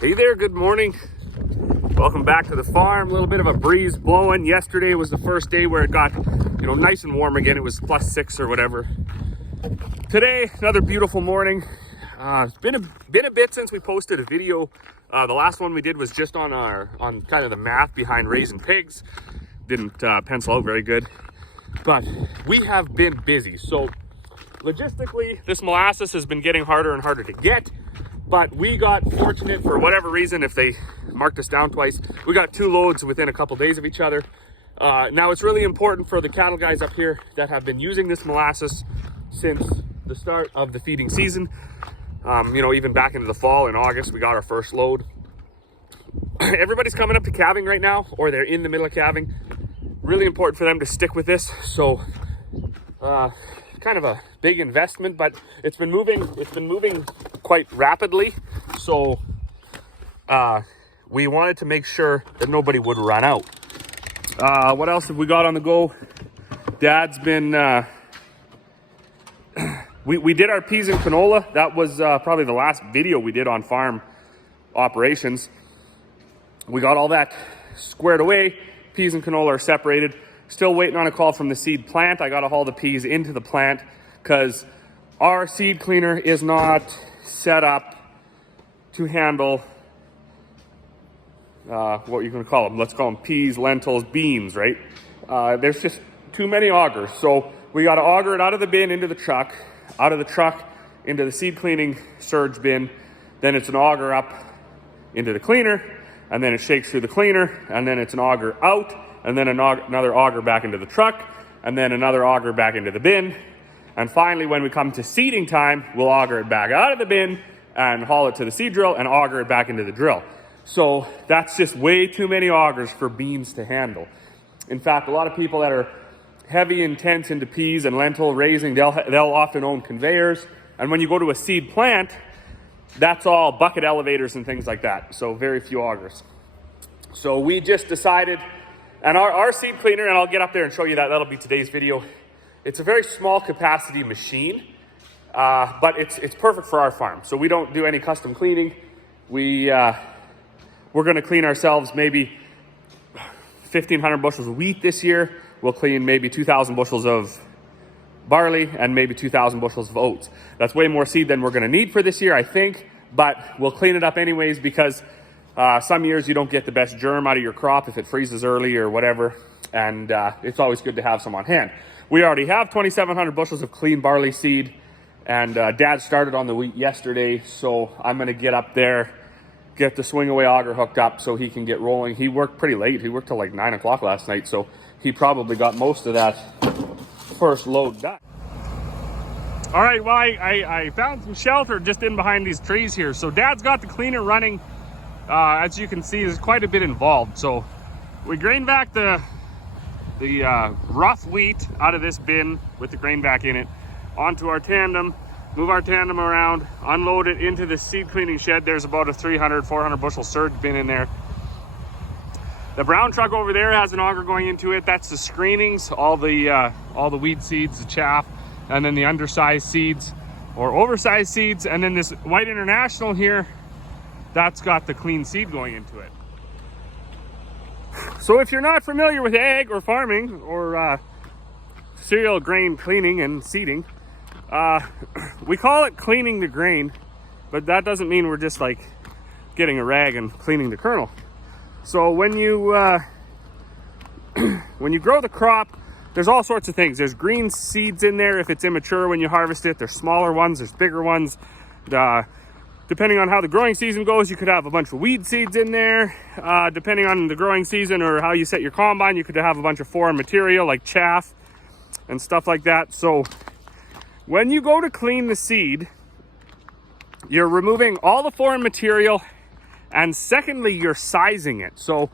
Hey there, good morning. Welcome back to the farm. A little bit of a breeze blowing. Yesterday was the first day where it got, nice and warm again. It was +6 or whatever. Today, another beautiful morning. It's been a bit since we posted a video. The last one we did was just on kind of the math behind raising pigs. Didn't pencil out very good, but we have been busy. So logistically, this molasses has been getting harder and harder to get. But we got fortunate for whatever reason. If they marked us down twice, we got 2 loads within a couple days of each other. Now it's really important for the cattle guys up here that have been using this molasses since the start of the feeding season. Even back into the fall in August, we got our first load. Everybody's coming up to calving right now, or they're in the middle of calving. Really important for them to stick with this. So kind of a big investment, but it's been moving quite rapidly. So we wanted to make sure that nobody would run out. What else have we got on the go? Dad's been we did our peas and canola. That was probably the last video we did on farm operations. We got all that squared away. Peas and canola are separated. Still waiting on a call from the seed plant. I got to haul the peas into the plant because our seed cleaner is not set up to handle what you're going to call them. Let's call them peas, lentils, beans, right? There's just too many augers. So we got to auger it out of the bin into the truck, out of the truck into the seed cleaning surge bin. Then it's an auger up into the cleaner, and then it shakes through the cleaner, and then it's an auger out, and then another auger back into the truck, and then another auger back into the bin. And finally, when we come to seeding time, we'll auger it back out of the bin and haul it to the seed drill and auger it back into the drill. So that's just way too many augers for beans to handle. In fact, a lot of people that are heavy, intense into peas and lentil raising, they'll often own conveyors. And when you go to a seed plant, that's all bucket elevators and things like that. So very few augers. So we just decided, and our seed cleaner, and I'll get up there and show you that. That'll be today's video. It's a very small capacity machine, but it's perfect for our farm. So we don't do any custom cleaning. We're going to clean ourselves maybe 1,500 bushels of wheat this year. We'll clean maybe 2,000 bushels of barley and maybe 2,000 bushels of oats. That's way more seed than we're going to need for this year, I think, but we'll clean it up anyways because some years you don't get the best germ out of your crop if it freezes early or whatever, and it's always good to have some on hand. We already have 2,700 bushels of clean barley seed, and Dad started on the wheat yesterday, so I'm going to get up there, get the swing away auger hooked up so he can get rolling. He worked pretty late. He worked till like 9 o'clock last night, so he probably got most of that first load done. All right, well, I found some shelter just in behind these trees here. So Dad's got the cleaner running. As you can see, there's quite a bit involved. So we grain back the rough wheat out of this bin with the grain back in it onto our tandem, move our tandem around, unload it into the seed cleaning shed. There's about a 300-400 bushel surge bin in there. The brown truck over there has an auger going into it. That's the screenings, all the weed seeds, the chaff, and then the undersized seeds or oversized seeds. And then this White International here, that's got the clean seed going into it. So if you're not familiar with ag or farming or cereal grain cleaning and seeding, we call it cleaning the grain, but that doesn't mean we're just like getting a rag and cleaning the kernel. So when you grow the crop, there's all sorts of things. There's green seeds in there if it's immature when you harvest it. There's smaller ones, there's bigger ones. Depending on how the growing season goes, you could have a bunch of weed seeds in there. Depending on the growing season or how you set your combine, you could have a bunch of foreign material like chaff and stuff like that. So when you go to clean the seed, you're removing all the foreign material, and secondly, you're sizing it. So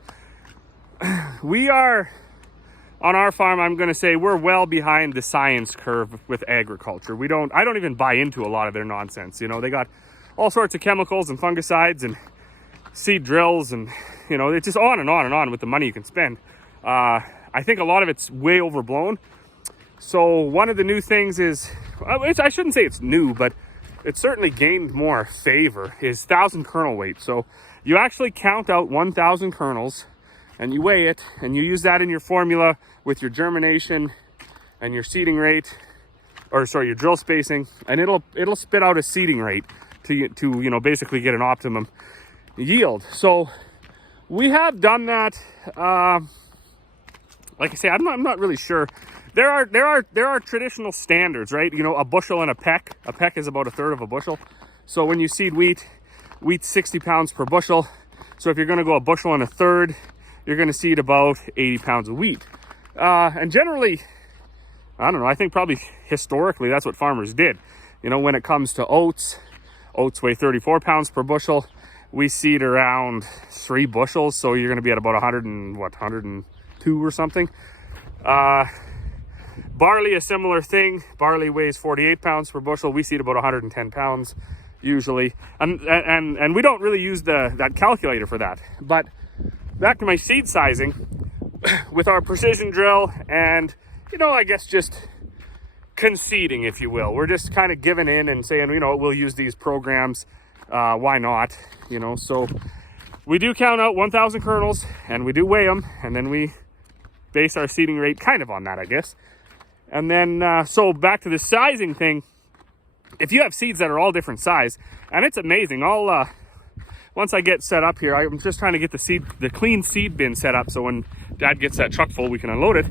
we are, on our farm, I'm going to say we're well behind the science curve with agriculture. I don't even buy into a lot of their nonsense. They got all sorts of chemicals and fungicides and seed drills, and it's just on and on and on with the money you can spend. I think a lot of it's way overblown. So one of the new things is, I shouldn't say it's new, but it's certainly gained more favor, is 1,000 kernel weight. So you actually count out 1,000 kernels and you weigh it, and you use that in your formula with your germination and your seeding rate, or sorry, your drill spacing, and it'll spit out a seeding rate to basically get an optimum yield. So we have done that. Like I say, I'm not really sure. There are traditional standards, right? A bushel and a peck. A peck is about a third of a bushel. So when you seed wheat's 60 pounds per bushel. So if you're going to go a bushel and a third, you're going to seed about 80 pounds of wheat. And generally, I don't know, I think probably historically that's what farmers did. When it comes to oats weigh 34 pounds per bushel. We seed around 3 bushels, so you're going to be at about 102 or something. Barley, a similar thing. Barley weighs 48 pounds per bushel. We seed about 110 pounds usually, and we don't really use that calculator for that. But back to my seed sizing, with our precision drill, and I guess just conceding, if you will. We're just kind of giving in and saying, we'll use these programs. Why not? So we do count out 1,000 kernels, and we do weigh them, and then we base our seeding rate kind of on that, I guess. And then, so back to the sizing thing, if you have seeds that are all different size, and it's amazing, once I get set up here, I'm just trying to get the clean seed bin set up, so when Dad gets that truck full, we can unload it.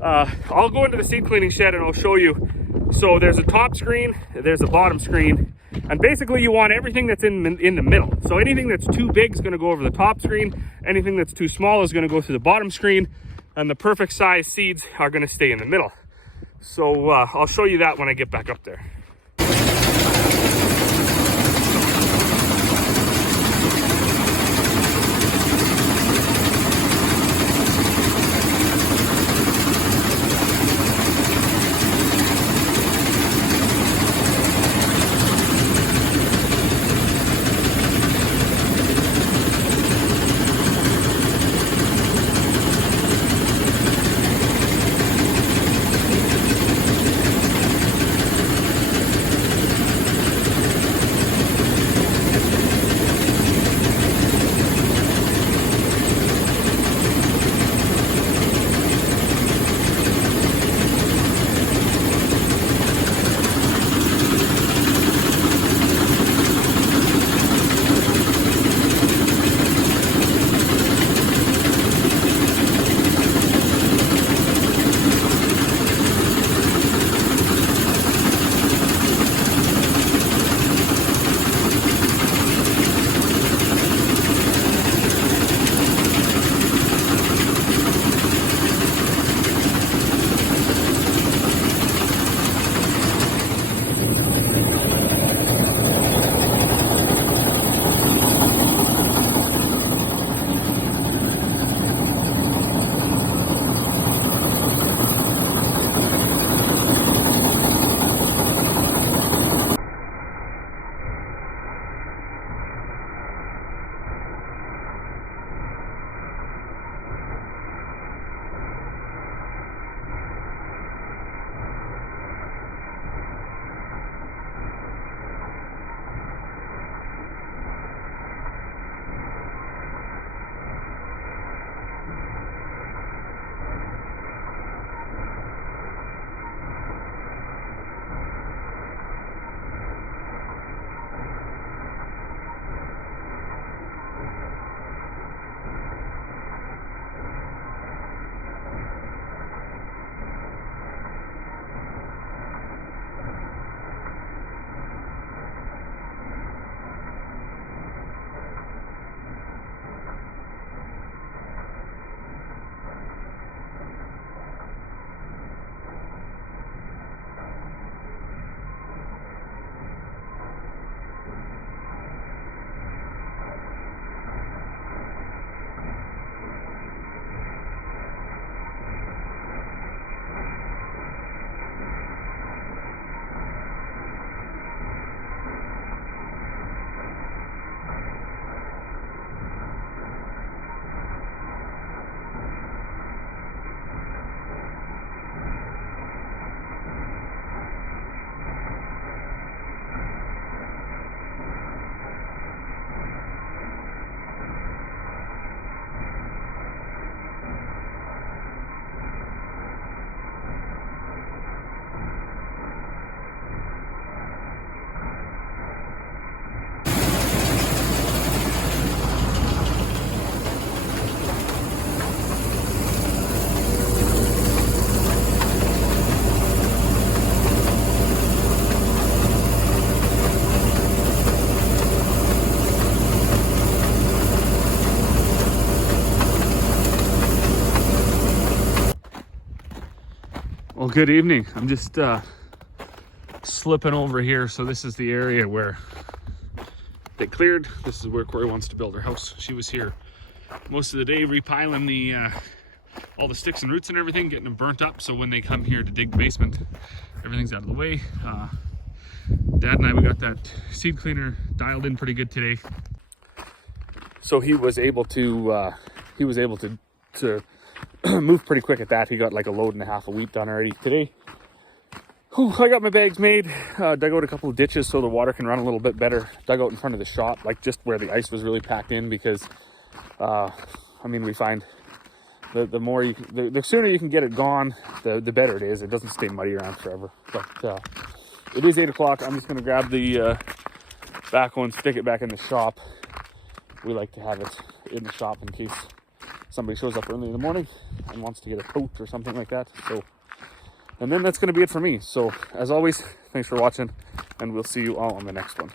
I'll go into the seed cleaning shed and I'll show you. So there's a top screen, there's a bottom screen, and basically you want everything that's in the middle. So anything that's too big is going to go over the top screen, anything that's too small is going to go through the bottom screen, and the perfect size seeds are going to stay in the middle. So I'll show you that when I get back up there. Well, good evening. I'm just slipping over here. So this is the area where they cleared. This is where Corey wants to build her house. She was here most of the day repiling the all the sticks and roots and everything, getting them burnt up, so when they come here to dig the basement, everything's out of the way. Dad and I, we got that seed cleaner dialed in pretty good today. So he was able to move pretty quick at that. He got like a load and a half of wheat done already today. Whew, I got my bags made, dug out a couple of ditches so the water can run a little bit better. Dug out in front of the shop, like just where the ice was really packed in, because I mean, we find the sooner you can get it gone, the better it is. It doesn't stay muddy around forever. But it is 8 o'clock. I'm just going to grab the backhoe and stick it back in the shop. We like to have it in the shop in case somebody shows up early in the morning and wants to get a coat or something like that. So, and then that's going to be it for me. So as always, thanks for watching, and we'll see you all on the next one.